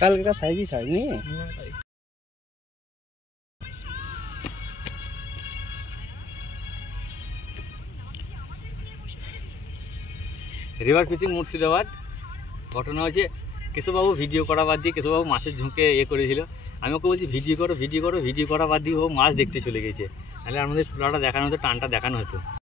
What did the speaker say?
কালকেটা সাইজই size নেই river fishing Murshidabad. ঘটনা হচ্ছে কেশববাবু ভিডিও করা বাদ দিয়ে কেশববাবু মাছের ঝুঁকে করেছিল। আমি ওকে বলছি ভিডিও করো ভিডিও করা বাদ দিয়ে ও মাছ দেখতে চলে গেছে। তাহলে আমাদের তুলাটা দেখানো হতো, টানটা দেখানো হতো।